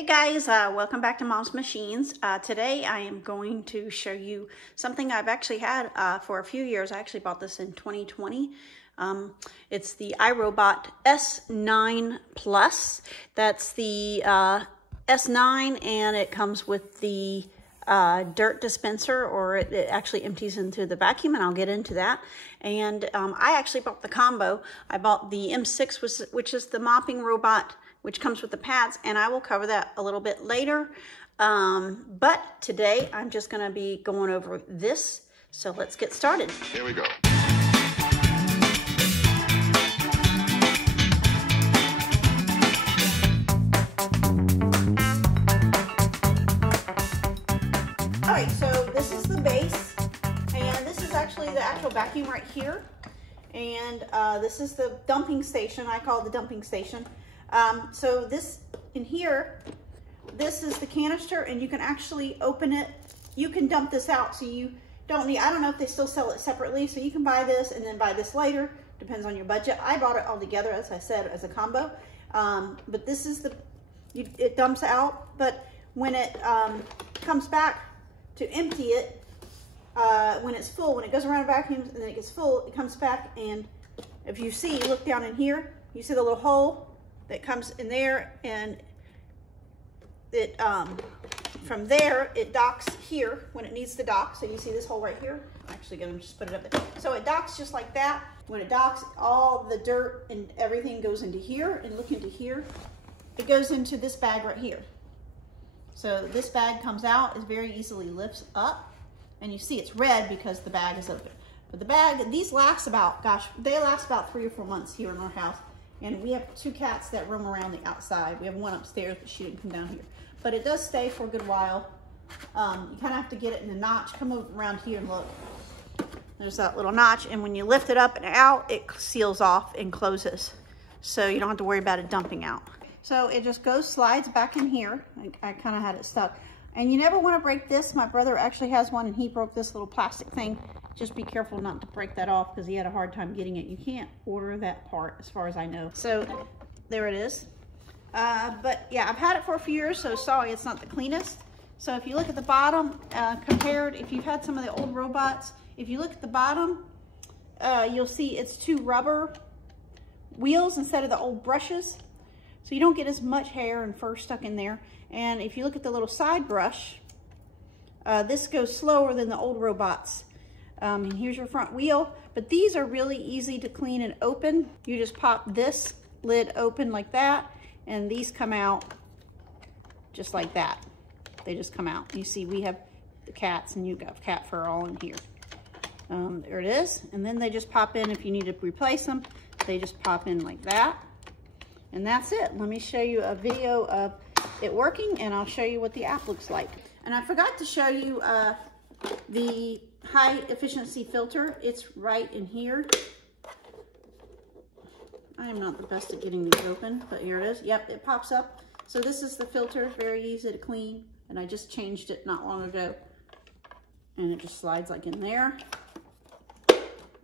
Hey guys, welcome back to Mom's Machines. Today I am going to show you something I've actually had for a few years. I actually bought this in 2020. It's the Irobot S9 Plus. That's the S9, and it comes with the dirt dispenser, or it actually empties into the vacuum, and I'll get into that. And I actually bought the combo. I bought the M6, which is the mopping robot, which comes with the pads, and I will cover that a little bit later. But today I'm just gonna be going over this. So let's get started. Here we go. All right, so this is the base, and this is actually the actual vacuum right here. And this is the dumping station. I call it the dumping station. So this in here, this is the canister, and you can actually open it. You can dump this out, so you don't need, I don't know if they still sell it separately, so you can buy this and then buy this later, depends on your budget. I bought it all together, as I said, as a combo. But this is the, it dumps out, but when it comes back to empty it, when it's full, when it goes around vacuums and then it gets full, it comes back, and if you see, look down in here, you see the little hole that comes in there, and it from there it docks here when it needs to dock. So you see this hole right here. I'm actually gonna just put it up there. So it docks just like that. When it docks, all the dirt and everything goes into here, and look into here. It goes into this bag right here. So this bag comes out, it very easily lifts up, and you see it's red because the bag is open. But the bag, these last about, gosh, they last about 3 or 4 months here in our house. And we have 2 cats that roam around the outside. We have one upstairs, but she didn't come down here. But it does stay for a good while. You kind of have to get it in a notch. Come over around here and look. There's that little notch, and when you lift it up and out, it seals off and closes. So you don't have to worry about it dumping out. So it just slides back in here. I kind of had it stuck. And you never want to break this. My brother actually has one, and he broke this little plastic thing. Just be careful not to break that off, because he had a hard time getting it. You can't order that part, as far as I know. So there it is. But yeah, I've had it for a few years, so sorry it's not the cleanest. So if you look at the bottom, compared, if you've had some of the old robots, if you look at the bottom, you'll see it's 2 rubber wheels instead of the old brushes. So you don't get as much hair and fur stuck in there. And if you look at the little side brush, this goes slower than the old robots. And here's your front wheel, but these are really easy to clean and open. You just pop this lid open like that, and these come out just like that. They just come out. You see, we have the cats, and you got cat fur all in here. There it is, and then they just pop in if you need to replace them. They just pop in like that, and that's it. Let me show you a video of it working, and I'll show you what the app looks like. And I forgot to show you the high efficiency filter. It's right in here. I am not the best at getting these open, but here it is. Yep, it pops up. So this is the filter, very easy to clean, and I just changed it not long ago. And it just slides like in there.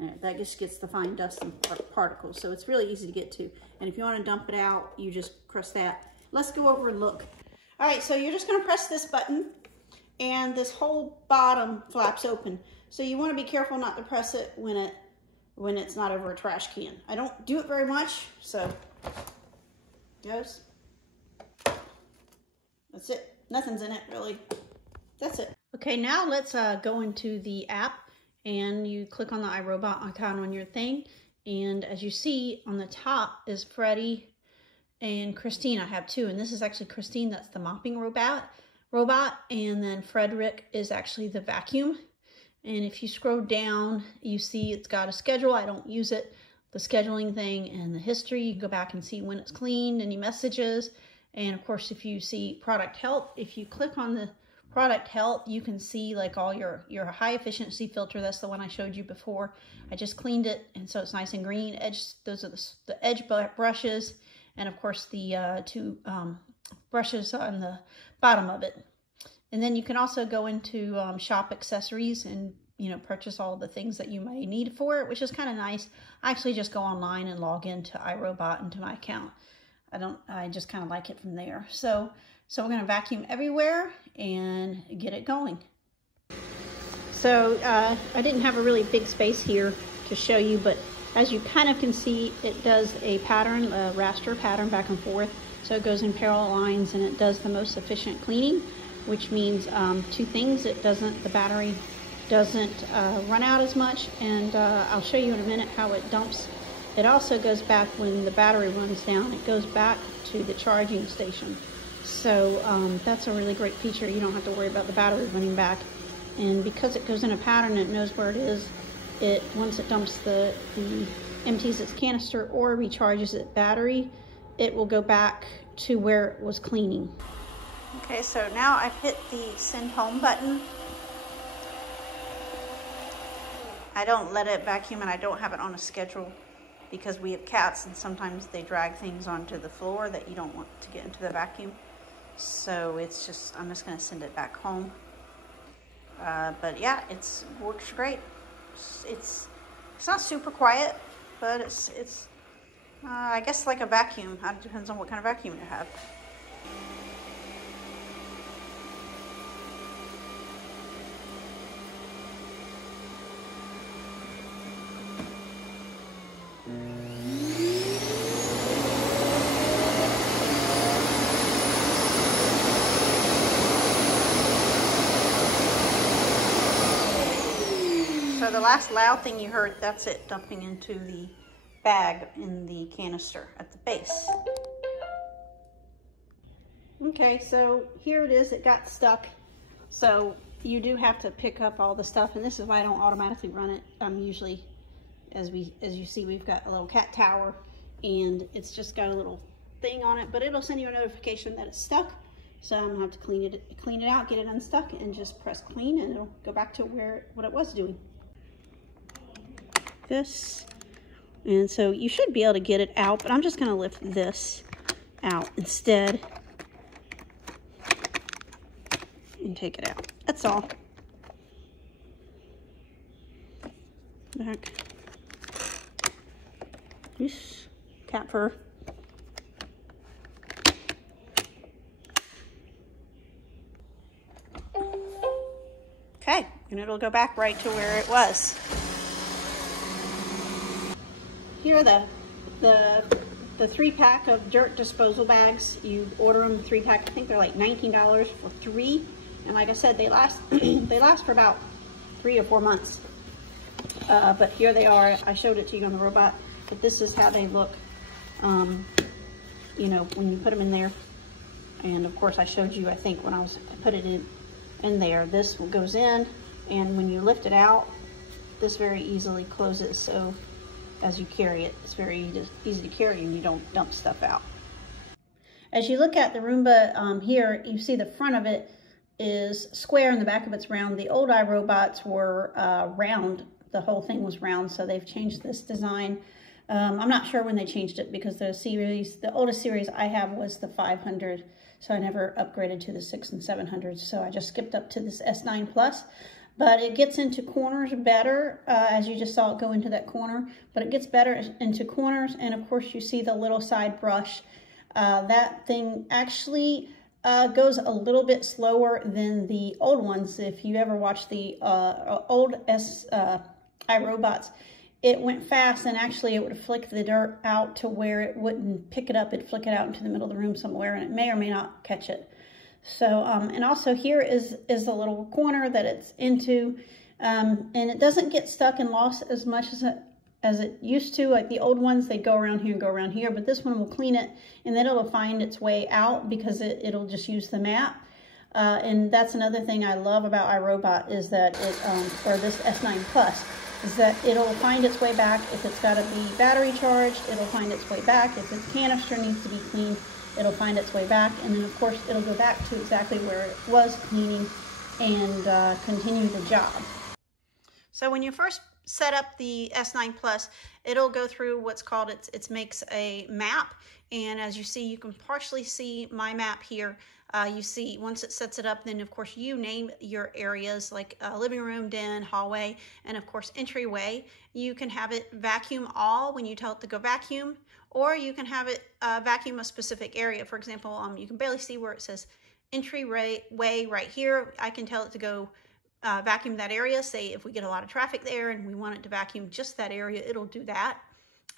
And that just gets the fine dust and particles, so it's really easy to get to. And if you want to dump it out, you just press that. Let's go over and look. All right, so you're just going to press this button, and this whole bottom flaps open. So you want to be careful not to press it when it's not over a trash can. I don't do it very much, so goes. That's it. Nothing's in it really. That's it. Okay, now let's go into the app, and you click on the iRobot icon on your thing, and as you see on the top is Freddie and Christine. I have 2, and this is actually Christine. That's the mopping robot, and then Frederick is actually the vacuum. And if you scroll down, you see it's got a schedule. I don't use it. The scheduling thing and the history. You can go back and see when it's cleaned, any messages. And of course, if you see product health, if you click on the product health, you can see like all your high efficiency filter. That's the one I showed you before. I just cleaned it, and so it's nice and green. Those are the edge brushes. And of course, the 2 brushes on the bottom of it. And then you can also go into shop accessories and, you know, purchase all the things that you may need for it, which is kind of nice. I actually just go online and log into iRobot into my account. I just kind of like it from there. So So we're going to vacuum everywhere and get it going. So I didn't have a really big space here to show you, but as you kind of can see, it does a pattern, a raster pattern back and forth. So it goes in parallel lines and it does the most efficient cleaning, which means two things. The battery doesn't run out as much, and I'll show you in a minute how it dumps. It also goes back when the battery runs down, it goes back to the charging station. So that's a really great feature. You don't have to worry about the battery running back. And because it goes in a pattern and it knows where it is, once it dumps empties its canister or recharges its battery, it will go back to where it was cleaning. Okay, so now I've hit the send home button. I don't let it vacuum and I don't have it on a schedule because we have cats and sometimes they drag things onto the floor that you don't want to get into the vacuum. So I'm just gonna send it back home. But yeah, it works great. It's not super quiet, but it's I guess like a vacuum. It depends on what kind of vacuum you have. So the last loud thing you heard, that's it dumping into the bag in the canister at the base. Okay, so here it is. It got stuck. So you do have to pick up all the stuff, and this is why I don't automatically run it. Usually, as you see, we've got a little cat tower, and it's just got a little thing on it, but it'll send you a notification that it's stuck. So I'm gonna have to clean it out, get it unstuck, and just press clean, and it'll go back to what it was doing. This, and so you should be able to get it out, but I'm just going to lift this out instead and take it out. That's all. Back. This cat fur. Okay, and it'll go back right to where it was. Here are the 3-pack of dirt disposal bags. You order them 3-pack. I think they're like $19 for 3. And like I said, they last they last for about 3 or 4 months. But here they are. I showed it to you on the robot. But this is how they look. You know, when you put them in there. And of course, I showed you. I think when I put it in there, this goes in, and when you lift it out, this very easily closes. So as you carry it, it's very easy to carry and you don't dump stuff out. As you look at the Roomba here, you see the front of it is square and the back of it's round. The old iRobots were round. The whole thing was round, so they've changed this design. I'm not sure when they changed it because the oldest series I have was the 500, so I never upgraded to the 6 and 700, so I just skipped up to this S9 Plus. But it gets into corners better, as you just saw it go into that corner. But it gets better into corners, and of course you see the little side brush. That thing actually goes a little bit slower than the old ones. If you ever watched the old iRobots, it went fast, and actually it would flick the dirt out to where it wouldn't pick it up. It'd flick it out into the middle of the room somewhere, and it may or may not catch it. So, and also here is the little corner that it's into, and it doesn't get stuck and lost as much as it used to. Like the old ones, they go around here and go around here, but this one will clean it, and then it'll find its way out because it'll just use the map. And that's another thing I love about iRobot is that or this S9 Plus, is that it'll find its way back. If it's got to be battery charged, it'll find its way back. If its canister needs to be cleaned, it'll find its way back, and then of course it'll go back to exactly where it was cleaning and continue the job. So when you first set up the S9 Plus, it'll go through what's called, it makes a map, and as you see, you can partially see my map here. You see, once it sets it up, then of course you name your areas like living room, den, hallway, and of course entryway. You can have it vacuum all when you tell it to go vacuum, or you can have it vacuum a specific area. For example, you can barely see where it says entryway right here. I can tell it to go vacuum that area. Say if we get a lot of traffic there and we want it to vacuum just that area, it'll do that.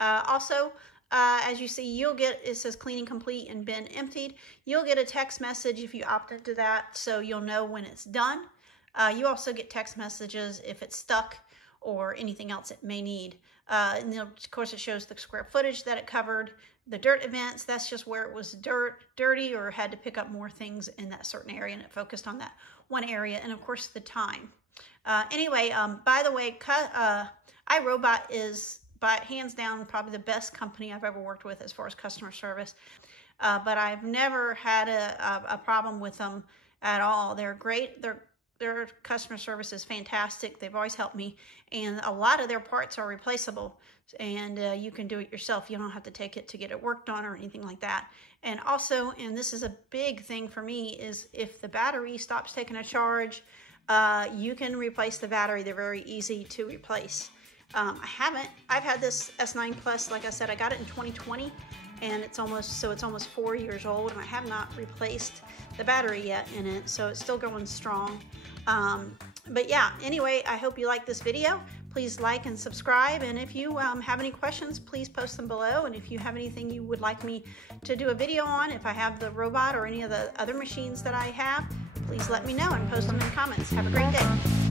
Also, as you see, you'll get, it says cleaning complete and bin emptied. You'll get a text message if you opt into that, so you'll know when it's done. You also get text messages if it's stuck or anything else it may need. And then, of course, it shows the square footage that it covered. The dirt events, that's just where it was dirty or had to pick up more things in that certain area, and it focused on that one area, and of course the time. Anyway, by the way, Irobot is by hands down probably the best company I've ever worked with as far as customer service. But I've never had a problem with them at all. They're great. Their customer service is fantastic. They've always helped me, and a lot of their parts are replaceable, and you can do it yourself. You don't have to take it to get it worked on or anything like that. And also, and this is a big thing for me, is if the battery stops taking a charge, you can replace the battery. They're very easy to replace. I've had this S9 Plus, like I said, I got it in 2020, and it's almost 4 years old, and I have not replaced the battery yet in it, so it's still going strong. But yeah, anyway, I hope you like this video. Please like and subscribe, and if you have any questions, please post them below. And if you have anything you would like me to do a video on, if I have the robot or any of the other machines that I have, please let me know and post them in the comments. Have a great day.